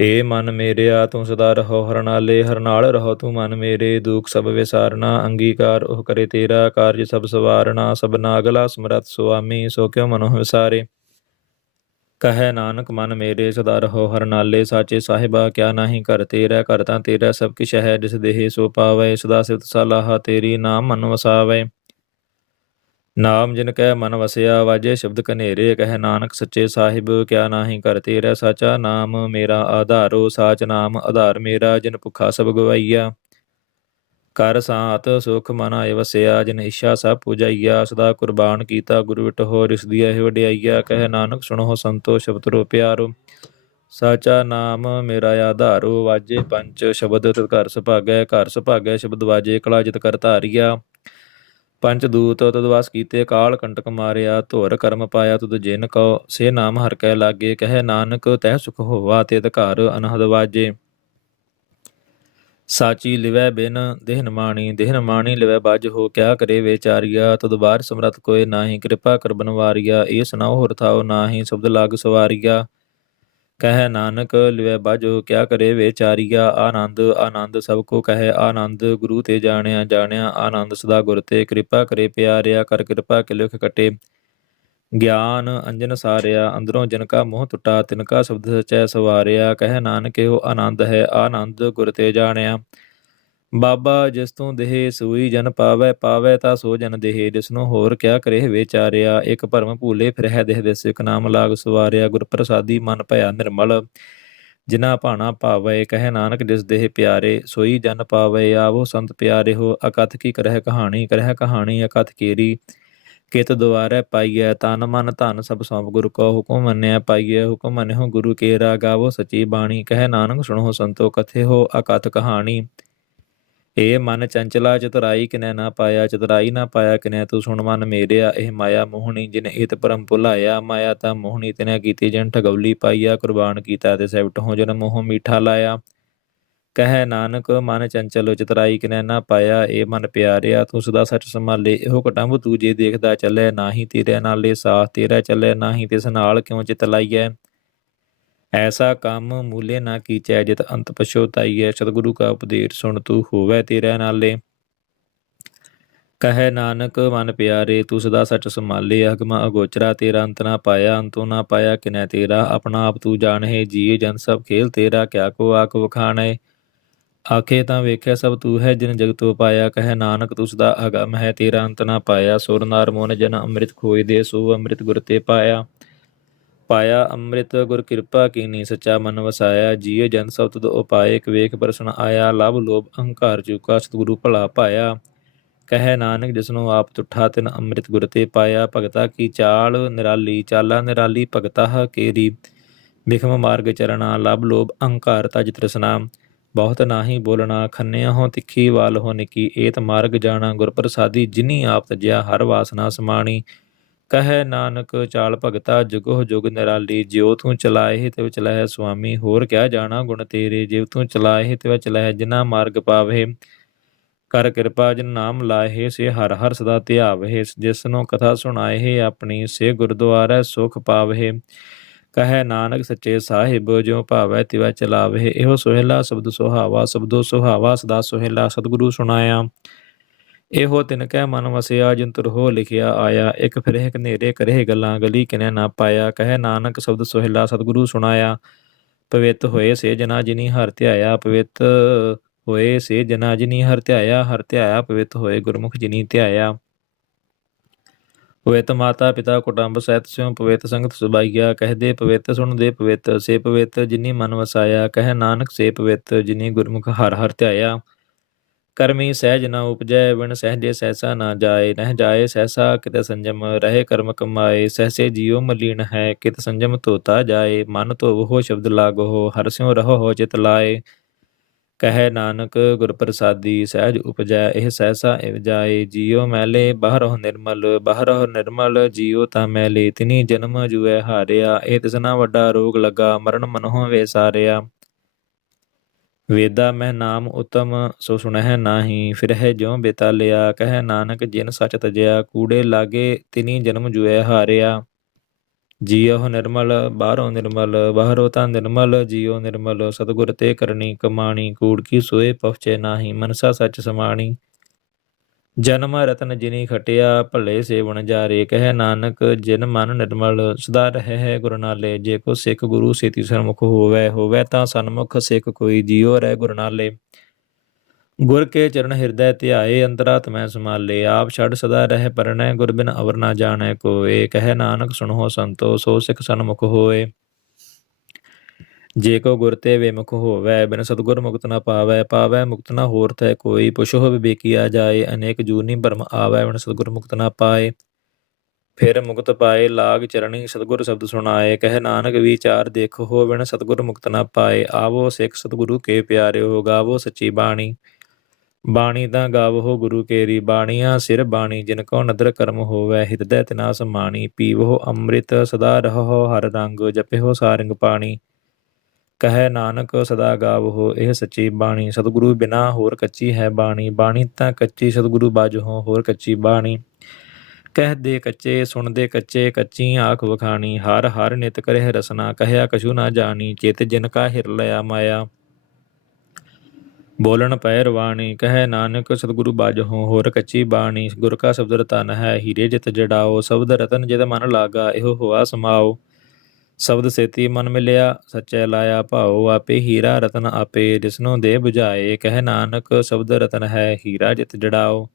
ਏ ਮਨ ਮੇਰਿਆ, ਤੂੰ ਸਦਾ ਰਹੋ ਹਰਨਾਲੇ, ਹਰਨਾਲ ਰਹੋ ਤੂੰ ਮਨ ਮੇਰੇ, ਦੁਖ ਸਭ ਵਿਸਾਰਨਾ, ਅੰਗੀਕਾਰ ਉਹ ਕਰੇ ਤੇਰਾ, ਕਾਰਜ ਸਭ ਸਵਾਰਨਾ ਸਭਨਾ ਅਗਲਾ ਸਮਰਤ ਸੁਆਮੀ, ਸੋ ਕਿਉ ਮਨੋ ਵਿਸਾਰੇ? ਕਹੈ ਨਾਨਕ, ਮਨ ਮੇਰੇ, ਸਦਾ ਰਹੋ ਹਰਨਾਲੇ, ਸਾਚੇ ਸਾਹਿਬਾ, ਕਿਆ ਨਾਹੀ ਕਰ ਤੇਰਾ ਕਰ ਤਾਂ ਤੇਰਾ, ਸਭ ਕਿਛ ਹੈ, ਜਿਸ ਦੇਹ ਸੋ ਪਾਵੈ, ਸਦਾ ਸਿਫਤ ਸਲਾਹਾ ਤੇਰੀ ਨਾਮ ਮਨ ਵਸਾਵੇ। ਨਾਮ ਜਿਨ ਕੈ ਮਨ ਵਸਿਆ, ਵਾਜੇ ਸ਼ਬਦ ਕਨੇਰੇ ਕਹਿ ਨਾਨਕ ਸੱਚੇ ਸਾਹਿਬ, ਕਿਆ ਨਾਹੀ ਕਰ ਤੇਰਾ ਸਾਚਾ ਨਾਮ, ਮੇਰਾ ਆਧਾਰੋ ਸਾਚ ਨਾਮ, ਆਧਾਰ ਮੇਰਾ, ਜਿਨ ਭੁਖਾ ਸਭ ਗਵਾਈਆ। ਕਰ ਸਾਤ ਸੁਖ ਮਨ ਆਇ ਵਸਿਆ, ਜਿਨ ਇੱਛਾ ਸਭ ਪੁਜਾਈਆ, ਸਦਾ ਕੁਰਬਾਨ ਕੀਤਾ, ਗੁਰੂ ਵਿਟਹੁ ਰਿਸਦੀ ਹੈ ਵਡਿਆਈਆ, ਕਹਿ ਨਾਨਕ ਸੁਣੋ ਸੰਤੋ ਸ਼ਬਦ ਰੋ ਪਿਆਰੋ। ਸਾਚਾ ਨਾਮ ਮੇਰਾ ਆਧਾਰੋ, ਵਾਜੇ ਪੰਜ ਸ਼ਬਦ, ਤਤ ਘਰ ਸੁਭਾਗੈ ਘਰ ਸੁਭਾਗੈ ਸ਼ਬਦ ਵਾਜੇ, ਕਲਾ ਜਿਤ ਕਰ ਧਾਰੀਆ। ਪੰਜ ਦੂਤ ਤਦਵਾਸ ਕੀਤੇ ਕਾਲ ਕੰਟਕ ਮਾਰਿਆ, ਧੁਰ ਕਰਮ ਪਾਇਆ, ਤੁਧ ਜਿਨ ਕਉ, ਸੇ ਨਾਮ ਹਰ ਕੈ ਲਾਗੇ, ਕਹਿ ਨਾਨਕ ਤਹਿ ਸੁਖ ਹੋਵਾ ਤੇ ਅਧਿਕਾਰ ਅਨਹਦ ਵਾਜੇ। ਸਾਚੀ ਲਿਵੈ ਬਿਨ ਦੇਹਨ ਮਾਣੀ ਦੇਹਨ ਮਾਣੀ ਲਿਵੈ ਬਾਜ ਹੋ, ਕਿਆ ਕਰੇ ਵਿਚਾਰੀਆ ਤਦ ਬਾਰ ਸਮਰਤ ਕੋਏ ਨਾਹੀ, ਕਿਰਪਾ ਕਰ ਬਨਵਾਰੀਆ ਇਹ ਸੁਨਾਓ ਹੋਰ ਥਾਓ ਨਾਹੀ, ਸ਼ਬਦ ਲਾਗ ਸਵਾਰੀਆ। ਕਹਿ ਨਾਨਕ, ਲਿਵੈ ਬਾਜੋ ਕਿਆ ਕਰੇ ਵਿਚਾਰੀਆ ਆਨੰਦ ਆਨੰਦ ਸਭ ਕੋ ਕਹਿ, ਆਨੰਦ ਗੁਰੂ ਤੇ ਜਾਣਿਆ ਜਾਣਿਆ, ਆਨੰਦ ਸਦਾ ਗੁਰ ਤੇ, ਕਿਰਪਾ ਕਰੇ ਪਿਆਰਿਆ, ਕਰ ਕਿਰਪਾ ਕਿ ਲਿਖ ਕਟੇ। ਗਿਆਨ ਅੰਜਨ ਸਾਰਿਆ, ਅੰਦਰੋਂ ਜਨ ਕਾ ਮੋਹ ਟੁੱਟਾ, ਤਿਨ ਕਾ ਸ਼ਬਦ ਸਚੈ ਸਵਾਰਿਆ, ਕਹਿ ਨਾਨਕ, ਇਹੋ ਆਨੰਦ ਹੈ, ਆਨੰਦ ਗੁਰ ਤੇ ਜਾਣਿਆ। ਬਾਬਾ ਜਿਸ ਤੋਂ ਦੇਹ ਸੂਈ ਜਨ ਪਾਵੈ ਪਾਵੈ ਤਾਂ ਸੋ ਜਨ ਦੇਹ, ਜਿਸਨੂੰ ਹੋਰ ਕਿਆ ਕਰੇ ਵਿਚਾਰਿਆ? ਇੱਕ ਭਰਮ ਭੂਲੇ ਫਿਰਹਿ ਦੇਹ ਦਿਸ, ਇਕ ਨਾਮ ਲਾਗ ਸਵਾਰਿਆ ਗੁਰ ਪ੍ਰਸਾਦੀ ਮਨ ਭਇਆ ਨਿਰਮਲ। ਜਿਨਾ ਭਾਣਾ ਭਾਵੈ, ਕਹਿ ਨਾਨਕ ਜਿਸ ਦੇਹ ਪਿਆਰੇ, ਸੋਈ ਜਨ ਪਾਵੈ, ਆਵੋ ਸੰਤ ਪਿਆਰੇ ਹੋ, ਅਕਥ ਕੀ ਕਰਹਿ ਕਹਾਣੀ ਕਰਹਿ ਕਹਾਣੀ ਅਕਥ ਕੇਰੀ। ਕਿਤ ਦੁਆਰੈ ਪਾਈਐ, ਤਨ ਮਨ ਧਨ ਸਭ ਸੌਂਪ, ਗੁਰ ਕੋ ਹੁਕਮ ਮੰਨਿਆ ਪਾਈਐ, ਹੁਕਮ ਮੰਨਿਓ ਗੁਰੂ ਕੇਰਾ, ਗਾਵੋ ਸਚੀ ਬਾਣੀ, ਕਹਿ ਨਾਨਕ ਸੁਣੋ ਸੰਤੋ, ਕਥੇ ਹੋ ਅਕਥ ਕਹਾਣੀ। ਏ ਮਨ ਚੰਚਲਾ ਚਤੁਰਾਈ ਕਿਨੈ ਨਾ ਪਾਇਆ, ਚਤੁਰਾਈ ਨਾ ਪਾਇਆ ਕਿਨੈ, ਤੂੰ ਸੁਣ ਮਨ ਮੇਰਿਆ, ਇਹ ਮਾਇਆ ਮੋਹਣੀ ਜਿਨੇ ਇਤ ਪਰਮ ਭੁਲਾਇਆ, ਮਾਇਆ ਤਾਂ ਮੋਹਣੀ ਤਿਨੈ ਕੀਤੀ ਜਨ ਠਗੌਲੀ ਪਾਈਆ, ਕੁਰਬਾਨ ਕੀਤਾ ਤੇ ਸੈਵਟ ਹੋ ਜਨ ਮੋਹ ਮੀਠਾ ਲਾਇਆ। ਕਹਿ ਨਾਨਕ, ਮਨ ਚੰਚਲ ਚਤੁਰਾਈ ਕਿਨੈ ਨਾ ਪਾਇਆ, ਏ ਮਨ ਪਿਆਰਿਆ, ਤੂੰ ਸਦਾ ਸੱਚ ਸੰਭਾਲੇ, ਇਹੋ ਕਟੰਬ ਤੂੰ ਜੇ ਦੇਖਦਾ ਚੱਲੇ, ਨਾਹੀ ਤੇਰੇ ਨਾਲੇ ਸਾਥ ਤੇਰਾ ਚੱਲੇ, ਨਾਹੀ ਤਿਸ ਨਾਲ ਕਿਉਂ ਚਿਤ ਲਾਈਐ? ਐਸਾ ਕੰਮ ਮੂਲੇ ਨਾ ਕੀਚੈ, ਜਿਤ ਅੰਤ ਪਛੋਤਾਈਐ ਸਤਿਗੁਰੂ ਕਾ ਉਪਦੇਸ਼ ਸੁਣ ਤੂੰ ਹੋਵੇ ਤੇਰੇ ਨਾਲੇ। ਕਹੈ ਨਾਨਕ, ਮਨ ਪਿਆਰੇ ਤੂੰ ਸਦਾ ਸੱਚ ਸੰਭਾਲੇ। ਅਗਮਾ ਅਗੋਚਰਾ, ਤੇਰਾ ਅੰਤ ਨਾ ਪਾਇਆ, ਅੰਤੋ ਨਾ ਪਾਇਆ ਕਿਨੈ ਤੇਰਾ। ਆਪਣਾ ਆਪ ਤੂੰ ਜਾਣਹਿ, ਜੀਏ ਜਨ ਸਭ ਖੇਲ ਤੇਰਾ, ਕਿਆ ਕੋ ਆਕ ਵਖਾਣੈ ਆਖੇ ਤਾਂ ਵੇਖਿਆ ਸਭ ਤੂੰ ਹੈ, ਜਿਨ ਜਗਤੋ ਪਾਇਆ। ਕਹੈ ਨਾਨਕ ਤੂੰ ਸਦਾ ਅਗਮ ਹੈ, ਤੇਰਾ ਅੰਤ ਨਾ ਪਾਇਆ। ਸੁਰ ਨਾਰ ਮੋਨ ਜਨ ਅੰਮ੍ਰਿਤ ਖੋਏ ਦੇ, ਸੋ ਅੰਮ੍ਰਿਤ ਗੁਰ ਤੇ ਪਾਇਆ। ਪਾਇਆ, ਅੰਮ੍ਰਿਤ ਗੁਰ ਕਿਰਪਾ ਕੀਨੀ, ਸੱਚਾ ਮਨ ਵਸਾਇਆ ਜੀਏ ਜਨ ਸਭ ਤੁਧ ਉਪਾਏ, ਇੱਕ ਵੇਖ ਪ੍ਰਸ਼ਨ ਆਇਆ, ਲਭ ਲੋਭ ਅਹੰਕਾਰ ਚੁਕਾ, ਸਤਿਗੁਰੂ ਭਲਾ ਪਾਇਆ। ਕਹੈ ਨਾਨਕ ਜਿਸਨੂੰ ਆਪ ਤੁਠਾ, ਤਿਨ ਅੰਮ੍ਰਿਤ ਗੁਰ ਤੇ ਪਾਇਆ, ਭਗਤਾ ਕੀ ਚਾਲ ਨਿਰਾਲੀ, ਚਾਲਾ ਨਿਰਾਲੀ, ਭਗਤਾ ਕੇਰੀ। ਬਿਖਮ ਮਾਰਗ ਚਰਣਾ, ਲਭ ਲੋਭ ਅਹੰਕਾਰ ਤਜ ਤ੍ਰਿਸ਼ਨਾ। ਬਹੁਤ ਨਾਹੀ ਬੋਲਣਾ, ਖੰਨਿਆ ਹੋ ਤਿੱਖੀ ਵਾਲ ਹੋ ਨਿੱਕੀ, ਏਤ ਮਾਰਗ ਜਾਣਾ, ਗੁਰ ਪ੍ਰਸਾਦੀ ਜਿਨੀ ਆਪ ਤਜਿਆ, ਹਰ ਵਾਸਨਾ ਸਮਾਣੀ। ਕਹੈ ਨਾਨਕ ਚਾਲ ਭਗਤਾ ਜੁਗੋ ਜੁਗ ਨਿਰਾਲੀ, ਜਿਉ ਤੂੰ ਚਲਾਏ ਤੇ ਚਲਾਏ ਸੁਆਮੀ, ਹੋਰ ਕਿਆ ਜਾਣਾ ਗੁਣ ਤੇਰੇ, ਜਿਉ ਤੂੰ ਚਲਾਏ ਤੇ ਚਲਾਏ ਜਿਨਾ ਮਾਰਗ ਪਾਵੇ, ਕਰ ਕਿਰਪਾ ਜਿਨ ਨਾਮ ਲਾਏ ਸੇ ਹਰ ਹਰ ਸਦਾ ਧਿਆਵੇ ਜਿਸ ਨੂੰ ਕਥਾ ਸੁਣਾਏ ਆਪਣੀ ਸੇ ਗੁਰਦੁਆਰਾ ਸੁਖ ਪਾਵੇ। ਕਹੈ ਨਾਨਕ ਸੱਚੇ ਸਾਹਿਬ, ਜਿਉ ਭਾਵੈ ਤਿਵੈ ਚਲਾਵੇ, ਇਹੋ ਸੋਹਿਲਾ ਸ਼ਬਦ ਸੁਹਾਵਾ, ਸ਼ਬਦੋ ਸੁਹਾਵਾ ਸਦਾ ਸੋਹਿਲਾ, ਸਤਿਗੁਰੂ ਸੁਣਾਇਆ। ਇਹੋ ਤਿਨ ਕਹਿ ਮਨ ਵਸਿਆ, ਜਿਨ ਤੁਰ ਹੋ ਲਿਖਿਆ ਆਇਆ। ਇਕ ਫਿਰਹਿ ਕਨੇਰੇ ਕਰੇ ਗੱਲਾਂ, ਗਲੀ ਕਿਨੈ ਨਾ ਪਾਇਆ। ਕਹਿ ਨਾਨਕ ਸ਼ਬਦ ਸੋਹਿਲਾ ਸਤਿਗੁਰੂ ਸੁਣਾਇਆ। ਪਵਿੱਤ ਹੋਏ ਸੇ ਜਨਾ ਜਿਨੀ ਹਰ ਧਿਆਇਆ, ਪਵਿੱਤ ਹੋਏ ਸੇ ਜਨਾ ਜਿਨੀ ਹਰ ਧਿਆਇਆ ਹਰ ਧਿਆਇਆ ਪਵਿੱਤ ਹੋਏ ਗੁਰਮੁਖ ਜਿਨੀ ਧਿਆਇਆ। ਪਵਿੱਤ ਮਾਤਾ ਪਿਤਾ ਕੁਟੰਬ ਸਹਿਤ ਸਿਉ, ਪਵਿੱਤ ਸੰਗਤ ਸੁਭਾਈਆ। ਕਹਦੇ ਪਵਿੱਤ ਸੁਣਦੇ ਪਵਿੱਤ, ਸੇ ਪਵਿੱਤ ਜਿਨੀ ਮਨ ਵਸਾਇਆ। ਕਹਿ ਨਾਨਕ ਸੇ ਪਵਿੱਤ ਜਿਨੀ ਗੁਰਮੁਖ ਹਰ ਹਰ ਧਿਆਇਆ। ਕਰਮੀ ਸਹਿਜ ਨਾ ਉਪਜੈ ਵਿਣ ਸਹਜੇ ਸਹਿਸਾ ਨਾ ਜਾਏ, ਨਹਿ ਜਾਏ ਸਹਿਸਾ, ਕਿਤ ਸੰਜਮ ਰਹੇ ਕਰਮ ਕਮਾਏ, ਸਹਸੇ ਜੀਉ ਮਲੀਨ ਹੈ, ਕਿਤ ਸੰਜਮ ਤੋਤਾ ਜਾਏ, ਮਨ ਧੋਵੋ ਸ਼ਬਦ ਲਾਗੋ ਹਰ ਸਿਉ ਰਹੋ ਹੋ ਚਿਤ ਲਾਏ। ਕਹੈ ਨਾਨਕ, ਗੁਰ ਪ੍ਰਸਾਦੀ, ਸਹਿਜ ਉਪਜੈ, ਇਹ ਸਹਿਸਾ ਇਵ ਜਾਏ। ਜੀਉ ਮੈਲੇ ਬਾਹਰੋਂ ਨਿਰਮਲ ਬਾਹਰੋਂ ਨਿਰਮਲ, ਜੀਉ ਤਾ ਮੈਲੇ, ਤਿਨੀ ਜਨਮ ਜੁਐ ਹਾਰਿਆ, ਇਹ ਤਿਸਨਾ ਵੱਡਾ ਰੋਗ ਲੱਗਾ, ਮਰਨ ਮਨਹੁ ਵੇ ਸਾਰਿਆ। ਵੇਦਾ ਮਹਿ ਨਾਮ ਉਤਮ, ਸੋ ਸੁਣਹਿ ਨਾਹੀ, ਫਿਰਹਿ ਹੈ ਜਿਉ ਬੇਤਾਲਿਆ ਕਹੈ ਨਾਨਕ ਜਿਨ ਸਚ ਤਜਿਆ, ਕੂੜੇ ਲਾਗੇ ਤਿਨੀ ਜਨਮ ਜੁਐ ਹਾਰਿਆ। ਜੀਉ ਨਿਰਮਲ, ਬਾਹਰੋਂ ਨਿਰਮਲ, ਬਾਹਰੋਂ ਤਾਂ ਨਿਰਮਲ, ਜੀਉ ਨਿਰਮਲ, ਸਤਿਗੁਰ ਤੇ ਕਰਨੀ ਕਮਾਣੀ, ਕੂੜ ਕੀ ਸੋਏ ਪਹੁੰਚੇ ਨਾਹੀ, ਮਨਸਾ ਸੱਚ ਸਮਾਣੀ। ਜਨਮ ਰਤਨ ਜਿਨੀ ਖਟਿਆ, ਭਲੇ ਸੇਵਨ ਜਾਰੇ, ਕਹਿ ਨਾਨਕ, ਜਿਨ ਮਨ ਨਿਰਮਲ, ਸਦਾ ਰਹਿ ਹੈ ਗੁਰੂ ਨਾਲੇ, ਜੇ ਕੋ ਸਿੱਖ ਗੁਰੂ ਸੇਤੀ ਸਰਮੁਖ ਹੋਵੇ ਹੋਵੇ ਤਾਂ ਸਨਮੁਖ, ਸਿੱਖ ਕੋਈ ਜੀਉ ਰਹਿ ਗੁਰੂ ਨਾਲੇ। ਗੁਰ ਕੇ ਚਰਨ ਹਿਰਦੈ ਧਿਆਏ, ਅੰਤਰਾਤਮੈ ਸਮਾਲੇ ਆਪ ਛੱਡ ਸਦਾ ਰਹਿ ਪਰਣੈ ਗੁਰ ਬਿਨ ਅਵਰ ਨਾ ਜਾਣੈ ਕੋਏ, ਕਹਿ ਨਾਨਕ ਸੁਣੋ ਸੰਤੋ, ਸੋ ਸਿੱਖ ਸਨਮੁਖ ਹੋਏ। ਜੇ ਕੋ ਗੁਰ ਤੇ ਵਿਮੁਖ ਹੋਵੈ, ਬਿਨ ਸਤਗੁਰ ਮੁਕਤ ਨਾ ਪਾਵੈ ਪਾਵੈ ਮੁਕਤ ਨਾ ਹੋਰ ਤੈ ਕੋਈ, ਪੁਛੋ ਆ ਜਾਏ, ਅਨੇਕ ਜੂਨੀ ਭਰਮ ਆਵੈ, ਬਿਨ ਸਤਗੁਰ ਮੁਕਤ ਨਾ ਪਾਏ। ਫਿਰ ਮੁਕਤ ਪਾਏ, ਲਾਗ ਚਰਣੀ ਸਤਗੁਰ ਸ਼ਬਦ ਸੁਣਾਏ, ਕਹਿ ਨਾਨਕ ਵਿਚਾਰ ਦੇਖੋ ਹੋ ਬਿਨ ਸਤਗੁਰ ਮੁਕਤ ਨਾ ਪਾਏ। ਆਵੋ ਸਿੱਖ ਸਤਗੁਰੂ ਕੇ ਪਿਆਰਿਓ, ਗਾਵੋ ਸੱਚੀ ਬਾਣੀ। ਬਾਣੀ ਤਾਂ ਗਾਵੋ ਗੁਰੂ ਕੇਰੀ, ਬਾਣੀਆਂ ਸਿਰ ਬਾਣੀ, ਜਿਨ ਕੋ ਨਦਰ ਕਰਮ ਹੋਵੈ, ਹਿਰਦੈ ਤਿਨਾ ਸਮਾਣੀ ਪੀਵੋ ਅੰਮ੍ਰਿਤ, ਸਦਾ ਰਹੋ ਹਰ ਰੰਗ, ਜਪਿਓ ਸਾਰੰਗ ਪਾਣੀ। ਕਹੈ ਨਾਨਕ ਸਦਾ ਗਾਵੋ ਇਹ ਸੱਚੀ ਬਾਣੀ। ਸਤਿਗੁਰੂ ਬਿਨਾ ਹੋਰ ਕੱਚੀ ਹੈ ਬਾਣੀ। ਬਾਣੀ ਤਾਂ ਕੱਚੀ ਸਤਿਗੁਰੂ ਬਾਝੋ ਹੋਰ ਕੱਚੀ ਬਾਣੀ। ਕਹਿ ਦੇ ਕੱਚੇ, ਸੁਣਦੇ ਕੱਚੇ ਕੱਚੀ ਆਖ ਵਖਾਣੀ। ਹਰ ਹਰ ਨਿਤ ਕਰੇ ਰਸਨਾ, ਕਹਿਆ ਕਛੂ ਨਾ ਜਾਣੀ। ਚਿਤ ਜਿਨ ਕਾ ਹਿਰ ਲਿਆ ਮਾਇਆ। ਬੋਲਣ ਪੈ ਰਵਾਣੀ। ਕਹੈ ਨਾਨਕ ਸਤਿਗੁਰੂ ਬਾਝੋ ਹੋਰ ਕੱਚੀ ਬਾਣੀ। ਗੁਰ ਕਾ ਸ਼ਬਦ ਰਤਨ ਹੈ, ਹੀਰੇ ਜਿਤ ਜੜਾਓ। ਸ਼ਬਦ ਰਤਨ ਜਿਤ ਮਨ ਲਾਗਾ, ਇਹੋ ਹੋਆ ਸਮਾਓ। ਸ਼ਬਦ ਸੇਤੀ ਮਨ ਮਿਲਿਆ, ਸੱਚੇ ਲਾਇਆ ਭਾਉ ਆਪੇ ਹੀਰਾ ਰਤਨ ਆਪੇ, ਜਿਸਨੂੰ ਦੇ ਬੁਝਾਏ, ਕਹਿ ਨਾਨਕ ਸ਼ਬਦ ਰਤਨ ਹੈ, ਹੀਰਾ ਜਿਤ ਜੜਾਓ।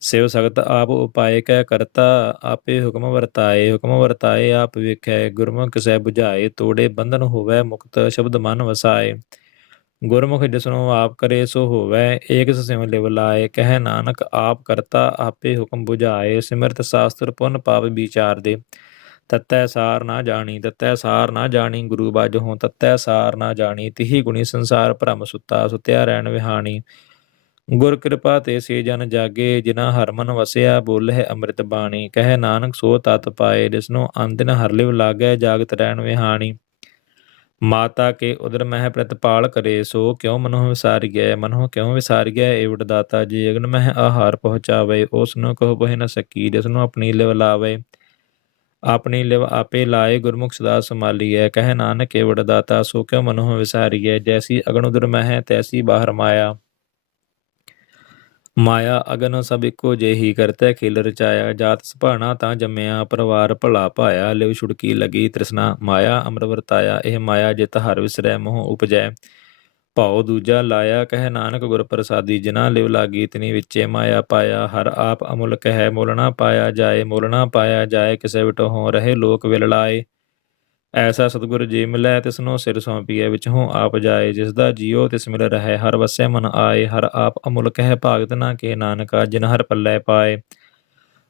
ਸੇਵ ਸਗਤ ਆਪ ਉਪਾਏ ਕਹਿ ਕਰਤਾ, ਆਪੇ ਹੁਕਮ ਵਰਤਾਏ ਹੁਕਮ ਵਰਤਾਏ ਆਪ ਵੇਖੈ, ਗੁਰਮੁਖ ਸਹਿ ਬੁਝਾਏ, ਤੋੜੇ ਬੰਧਨ ਹੋਵੈ, ਮੁਕਤ ਸ਼ਬਦ ਮਨ ਵਸਾਏ। ਗੁਰਮੁਖ ਜਿਸਨੂੰ ਆਪ ਕਰੇ ਸੋ ਹੋਵੈ, ਏਕ ਸਿਮ ਲਿਵ ਲਾਏ, ਕਹਿ ਨਾਨਕ ਆਪ ਕਰਤਾ, ਆਪੇ ਹੁਕਮ ਬੁਝਾਏ, ਸਿਮਰਤ ਸਾਸਤਰ ਪੁੰਨ ਪਾਪ ਵਿਚਾਰ ਦੇ ਤਤੈ ਸਾਰ ਨਾ ਜਾਣੀ, ਤਤੈ ਸਾਰ ਨਾ ਜਾਣੀ ਗੁਰੂ ਬਾਜ ਹੋ, ਤਤੈ ਸਾਰ ਨਾ ਜਾਣੀ, ਤਿਹੀ ਗੁਣੀ ਸੰਸਾਰ ਭ੍ਰਮ ਸੁੱਤਾ, ਸੁਤਿਆ ਰਹਿਣ ਵਿਹਾਣੀ। ਗੁਰ ਕਿਰਪਾ ਤੇ ਸੇ ਜਨ ਜਾਗੇ ਜਿਨਾ ਹਰਮਨ ਵਸਿਆ, ਬੋਲੇ ਅੰਮ੍ਰਿਤ ਬਾਣੀ। ਕਹਿ ਨਾਨਕ ਸੋ ਤਤ ਪਾਏ ਜਿਸਨੂੰ ਅੰਦਿਨ ਹਰ ਲਿਵ ਲਾਗੈ, ਜਾਗਤ ਰਹਿਣ ਵਿਹਾਣੀ। ਮਾਤਾ ਕੇ ਉਦਰ ਮਹਿ ਪ੍ਰਤਪਾਲ ਕਰੇ, ਸੋ ਕਿਉ ਮਨੋ ਗਿਆ ਮਨੋ ਕਿਉ ਗਿਆ ਏਵੜ ਦਾਤਾ ਜੀ, ਅਗਨ ਮਹਿ ਆਹਾਰ ਪਹੁੰਚਾਵੇ, ਉਸ ਨੂੰ ਕਹੋ ਪਹਿ ਨ ਸਕੀ ਜਿਸ ਨੂੰ ਆਪਣੀ ਲਿਵ ਲਾਵੇ। ਆਪਣੀ ਲਿਵ, ਆਪੇ ਲਾਏ ਗੁਰਮੁਖ ਸਦਾ ਹੈ ਕਹਿ ਨਾਨਕ ਏਵੜ ਦਾਤਾ ਸੋ ਕਿਉ ਮਨੋ ਵਿਸਾਰੀਐ, ਜੈਸੀ ਅਗਨ ਉਦਰ ਮਹਿ, ਤੈਸੀ ਬਾਹਰ ਮਾਇਆ। ਮਾਇਆ ਅਗਨ ਸਭ ਇੱਕੋ ਜਿਹੀ ਕਰਤੈ, ਖੇਲ ਰਚਾਇਆ, ਜਾਤ ਸੁਭਾਣਾ ਤਾਂ ਜੰਮਿਆ, ਪਰਿਵਾਰ ਭਲਾ ਪਾਇਆ ਲਿਵ ਛੁੜਕੀ ਲਗੀ ਤ੍ਰਿਸ਼ਨਾ। ਮਾਇਆ ਅਮਰ ਵਰਤਾਇਆ, ਇਹ ਮਾਇਆ ਜਿਤ ਹਰ ਵਿਸਰੈ, ਮੋਹ ਉਪਜੈ। ਭਾਉ ਦੂਜਾ ਲਾਇਆ, ਕਹਿ ਨਾਨਕ ਗੁਰ ਪ੍ਰਸਾਦੀ ਜਿਨਾ ਲਿਵ ਲਾਗੀ ਤਿਨੀ ਵਿੱਚੇ ਮਾਇਆ ਪਾਇਆ, ਹਰ ਆਪ ਅਮੁਲ ਕਹਿ ਮੋਲਣਾ ਪਾਇਆ ਜਾਏ ਮੋਲਣਾ ਪਾਇਆ ਜਾਏ, ਕਿਸੇ ਵਿਟੋ ਹੋ ਰਹੇ ਲੋਕ ਵਿਲ ਲਾਏ। ਐਸਾ ਸਤਿਗੁਰ ਜੀ ਮਿਲੈ, ਤਿਸਨੋ ਸਿਰ ਸੌਂਪੀਐ, ਵਿਚੋਂ ਆਪ ਜਾਏ, ਜਿਸ ਦਾ ਜੀਉ ਤਿਸ ਮਿਲ ਰਹਿ, ਹਰ ਵਸੈ ਮਨ ਆਏ, ਹਰ ਆਪ ਅਮੁਲ ਕਹਿ ਭਾਗਤ ਨਾ ਕੇ ਨਾਨਕਾ, ਜਿਨ ਹਰ ਪੱਲੇ ਪਾਏ।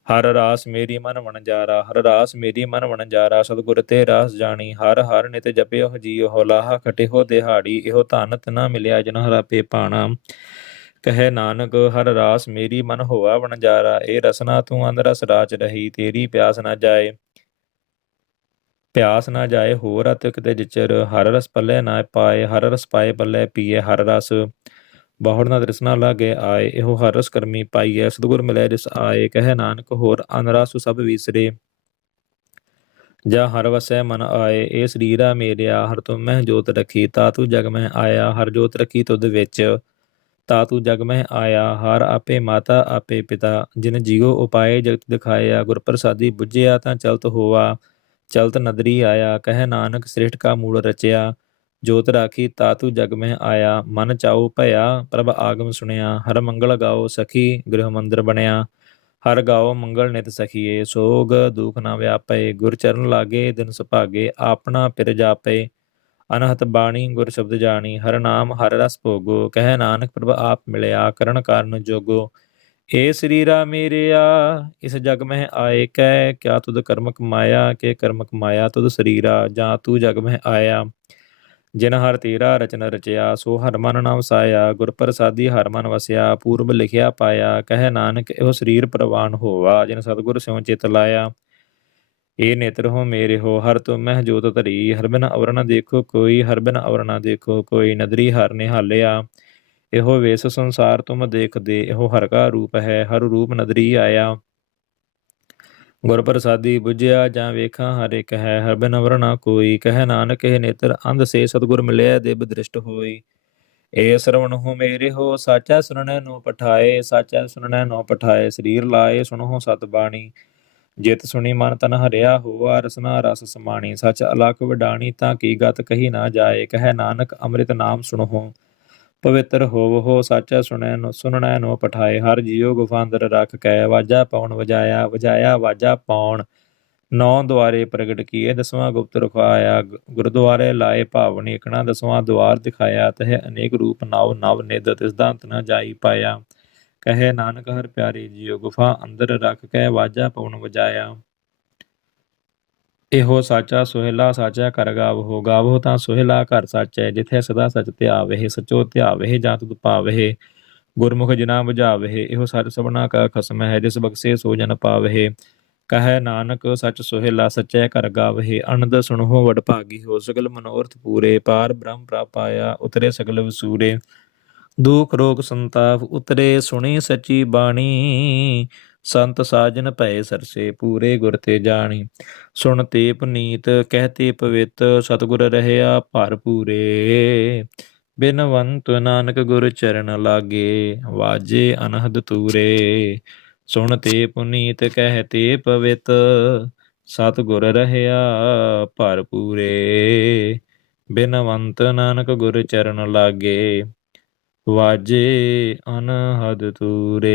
ਹਰ ਰਾਸ ਮੇਰੀ ਮਨ ਵਣਜਾਰਾ, ਹਰ ਰਾਸ ਮੇਰੀ ਮਨ ਵਣਜਾਰਾ, ਸਤਿਗੁਰ ਤੇ ਰਾਸ ਜਾਣੀ, ਹਰ ਹਰ ਨਿਤ ਜਪਿਓ ਜੀਉ ਹੋ ਲਾਹਾ ਖਟਿਓ ਦਿਹਾੜੀ, ਇਹੋ ਧਨ ਤਨਾ ਮਿਲਿਆ ਜਿਨ ਹਰ ਪਾਣਾ। ਕਹੇ ਨਾਨਕ, ਹਰ ਰਾਸ ਮੇਰੀ ਮਨ ਹੋਆ ਵਣਜਾਰਾ, ਇਹ ਰਸਨਾ ਤੂੰ ਅੰਦਰ ਰਸ ਰਾਚ ਰਹੀ, ਤੇਰੀ ਪਿਆਸ ਨਾ ਜਾਏ। ਪਿਆਸ ਨਾ ਜਾਏ ਹੋਰ ਅਤ ਕਿਤੇ ਜਿਚਰ, ਹਰ ਰਸ ਪੱਲੇ ਨਾ ਪਾਏ, ਹਰ ਰਸ ਪਾਏ ਪੱਲੇ ਪੀਏ, ਹਰ ਰਸ ਬਹੁੜ ਨਾ ਦ੍ਰਿਸ਼ਨਾ ਲਾਗੇ ਆਏ, ਇਹੋ ਹਰਸ ਕਰਮੀ ਪਾਈਐ, ਸਤਿਗੁਰ ਮਿਲੇ ਰਿਸ ਆਏ, ਕਹਿ ਨਾਨਕ ਹੋਰ ਅਨਰਾਸੁ ਸਭ ਵਿਸਰੇ। ਜਾ ਹਰ ਵਸੈ ਮਨ ਆਏ, ਇਹ ਸਰੀਰਾ ਮੇਰਿਆ, ਹਰ ਤੁਮ ਮਹਿ ਜੋਤ ਰਖੀ, ਤਾ ਤੂ ਜਗ ਮਹਿ ਆਇਆ, ਹਰ ਜੋਤ ਰਖੀ ਤੁਧ ਵਿੱਚ। ਤਾ ਤੂ ਜਗ ਮਹਿ ਆਇਆ, ਹਰ ਆਪੇ ਮਾਤਾ, ਆਪੇ ਪਿਤਾ, ਜਿਨ ਜੀਉ ਉਪਾਏ ਜਗਤ ਦਿਖਾਇਆ, ਗੁਰ ਪ੍ਰਸਾਦੀ 부ਝਿਆ ਤਾਂ ਚਲਤ ਹੋਵਾ ਚਲਤ ਨਦਰੀ ਆਇਆ, ਕਹਿ ਨਾਨਕ ਸ੍ਰਿਸ਼ਟ ਕਾ ਮੂਲ ਰਚਿਆ। ਜੋਤ ਰਾਖੀ, ਤਾਤੂ ਜਗ ਮਹਿ ਆਇਆ, ਮਨ ਚਾਉ ਭਇਆ, ਪ੍ਰਭ ਆਗਮ ਸੁਣਿਆ, ਹਰ ਮੰਗਲ ਗਾਓ ਸਖੀ, ਗ੍ਰਹ ਮੰਦਰ ਬਣਿਆ। ਹਰ ਗਾਓ ਮੰਗਲ ਨਿਤ ਸਖੀਏ, ਸੋਗ ਦੁਖ ਨਾ ਵਿਆਪੇ ਗੁਰ ਚਰਨ ਲਾਗੇ, ਦਿਨ ਸੁਭਾਗੇ, ਆਪਣਾ ਪਿਰ ਜਾਪੇ। ਅਨਹਤ ਬਾਣੀ, ਗੁਰ ਸ਼ਬਦ ਜਾਣੀ, ਹਰ ਨਾਮ, ਹਰ ਰਸ ਭੋਗੋ, ਕਹਿ ਨਾਨਕ ਪ੍ਰਭ ਆਪ ਮਿਲਿਆ, ਕਰਨ ਕਾਰਨ ਜੋਗੋ। ਏ ਸਰੀਰਾ ਮੇਰਿਆ ਇਸ ਜਗ ਮਹਿ ਆਏ ਕੈ, ਕਿਆ ਤੁਧ ਕਰਮ ਕਮਾਇਆ, ਕੇ ਕਰਮ ਕਮਾਇਆ ਤੁਧ ਸਰੀਰਾ, ਜਾਂ ਤੂੰ ਜਗ ਮਹਿ ਆਇਆ। ਜਿਨ ਹਰ ਤੇਰਾ ਰਚਨ ਰਚਿਆ, ਸੋ ਹਰਮਨ ਨਾਮ ਵਸਾਇਆ ਗੁਰ ਪ੍ਰਸਾਦੀ ਹਰ ਵਸਿਆ, ਪੂਰਬ ਲਿਖਿਆ ਪਾਇਆ, ਕਹਿ ਨਾਨਕ ਇਹੋ ਸਰੀਰ ਪ੍ਰਵਾਨ ਹੋਵਾ ਜਿਨ ਸਤਿਗੁਰ ਸਿਉ ਚਿਤ ਲਾਇਆ। ਏ ਨੇਤਰ ਹੋ ਮੇਰੇ ਹੋ, ਹਰ ਤੁਮ ਮਹਿ ਜੋਤ ਧਰੀ, ਹਰ ਬਿਨ ਅਵਰ ਨ ਦੇਖੋ ਕੋਈ, ਹਰ ਬਿਨ ਅਵਰ ਨ ਦੇਖੋ ਕੋਈ, ਨਦਰੀ ਹਰ ਨਿਹਾਲਿਆ। ਇਹੋ ਵੇਸ ਸੰਸਾਰ ਤੁਮ ਦੇਖਦੇ, ਇਹੋ ਹਰ ਕਾ ਰੂਪ ਹੈ, ਹਰ ਰੂਪ ਨਦਰੀ ਆਇਆ। ਗੁਰ ਪ੍ਰਸਾਦੀ 부ਝਿਆ ਜਾਂ ਵੇਖਾਂ, ਹਰ ਇੱਕ ਹੈ, ਹਰ ਬਿਨ ਅਵਰ ਕੋਈ। ਕਹਿ ਨਾਨਕ, ਇਹ ਨੇਤਰ ਅੰਧ ਸੇ ਸਤਿਗੁਰ ਮਿਲਿਆ ਦੇ ਦ੍ਰਿਸ਼ਟ ਹੋਈ। ਏ ਸਰਵਣ ਹੋ ਮੇਰੇ ਹੋ, ਸਾਚਾ ਸੁਣਨੈ ਨੂੰ ਪਠਾਏ, ਸਾਚਾ ਸੁਣਨੈ ਨੂੰ ਪਠਾਏ। ਸਰੀਰ ਲਾਏ, ਸੁਣੋ ਸਤ ਬਾਣੀ। ਜਿਤ ਸੁਣੀ ਮਨ ਤਨ ਹਰਿਆ ਹੋਆ, ਰਸਨਾ ਰਸ ਸਮਾਣੀ। ਸਚ ਅਲਖ ਵਡਾਣੀ, ਤਾਂ ਕੀ ਗਤ ਕਹੀ ਨਾ ਜਾਏ। ਕਹਿ ਨਾਨਕ, ਅੰਮ੍ਰਿਤ ਨਾਮ ਸੁਣੋ। ਪਵਿੱਤਰ ਹੋਵੋ ਸਾਚਾ ਸੁਣੈ ਨੂੰ ਸੁਣਨੈ ਨੂੰ ਪਠਾਏ। ਹਰ ਜੀਉ ਗੁਫਾ ਅੰਦਰ ਰੱਖ ਕੈ, ਵਾਜਾ ਪਾਉਣ ਵਜਾਇਆ ਵਜਾਇਆ ਵਾਜਾ ਪਾਉਣ। ਨੌ ਦੁਆਰੇ ਪ੍ਰਗਟ ਕੀਏ, ਦਸਵਾਂ ਗੁਪਤ ਰਖਾਇਆ ਗੁਰਦੁਆਰੇ ਲਾਏ ਭਾਵਨੀ ਇਕਣਾ, ਦਸਵਾਂ ਦੁਆਰ ਦਿਖਾਇਆ। ਤਹ ਅਨੇਕ ਰੂਪ ਨਵ ਨਵ ਨਿਦ ਤਿਸ ਦਾ ਨ ਜਾਈ ਪਾਇਆ। ਕਹੇ ਨਾਨਕ, ਹਰ ਪਿਆਰੇ ਜੀਉ ਗੁਫਾ ਅੰਦਰ ਰੱਖ ਕੇ, ਵਾਜਾ ਪਉਣ ਵਜਾਇਆ। ਇਹੋ ਸਾਚਾ ਸੁਹੇਲਾ ਸਾਚਾ ਕਰ ਗਾਵੋ ਗਾਵੋ ਤਾਂ ਸੁਹੇਲਾ ਘਰ ਸਾਚੈ ਜਿਥੇ ਸਦਾ ਸਚ ਧਿਆਵੇ ਸਚੋ ਧਿਆਵੇ ਜਾਂ ਤੁਧ ਪਾਵੇ ਗੁਰਮੁਖ ਜਿਨਾ ਬੁਝਾਵੇ ਇਹੋ ਸਚ ਸਭਨਾ ਕਾ ਖਸਮ ਹੈ, ਜਿਸ ਬਖਸ਼ੇ ਸੋ ਜਨ ਪਾਵੇ ਕਹੈ ਨਾਨਕ, ਸਚ ਸੁਹੇਲਾ ਸਚੈ ਕਰ ਗਾਵੇ ਅਨੰਦ ਸੁਣੋ ਵਡ ਭਾਗੀ ਹੋ, ਸਗਲ ਮਨੋਰਥ ਪੂਰੇ, ਪਾਰ ਬ੍ਰਹਮ ਪ੍ਰਾਪਾਇਆ ਉਤਰੇ ਸਗਲ ਵਸੂਰੇ। ਦੁਖ ਰੋਗ ਸੰਤਾਪ, ਉਤਰੇ ਸੁਣੀ ਸਚੀ ਬਾਣੀ। ਸੰਤ ਸਾਜਨ ਭਏ ਸਰਸੇ, ਪੂਰੇ ਗੁਰ ਤੇ ਜਾਣੀ। ਸੁਣ ਤੇ ਪੁਨੀਤ ਕਹਤੇ ਪਵਿੱਤ ਸਤਿਗੁਰ ਰਹਿਆ ਭਰਪੂਰੇ ਬਿਨਵੰਤ ਨਾਨਕ ਗੁਰ ਚਰਨ ਲਾਗੇ, ਵਾਜੇ ਅਨਹਦ ਤੂਰੇ। ਸੁਣ ਤੇ ਪੁਨੀਤ ਕਹਤੇ ਪਵਿੱਤ ਸਤਿਗੁਰ ਰਹਿਆ ਭਰਪੂਰੇ ਬਿਨਵੰਤ ਨਾਨਕ ਗੁਰ ਚਰਨ ਲਾਗੇ, ਵਾਜੇ ਅਨਹਦ ਤੂਰੇ।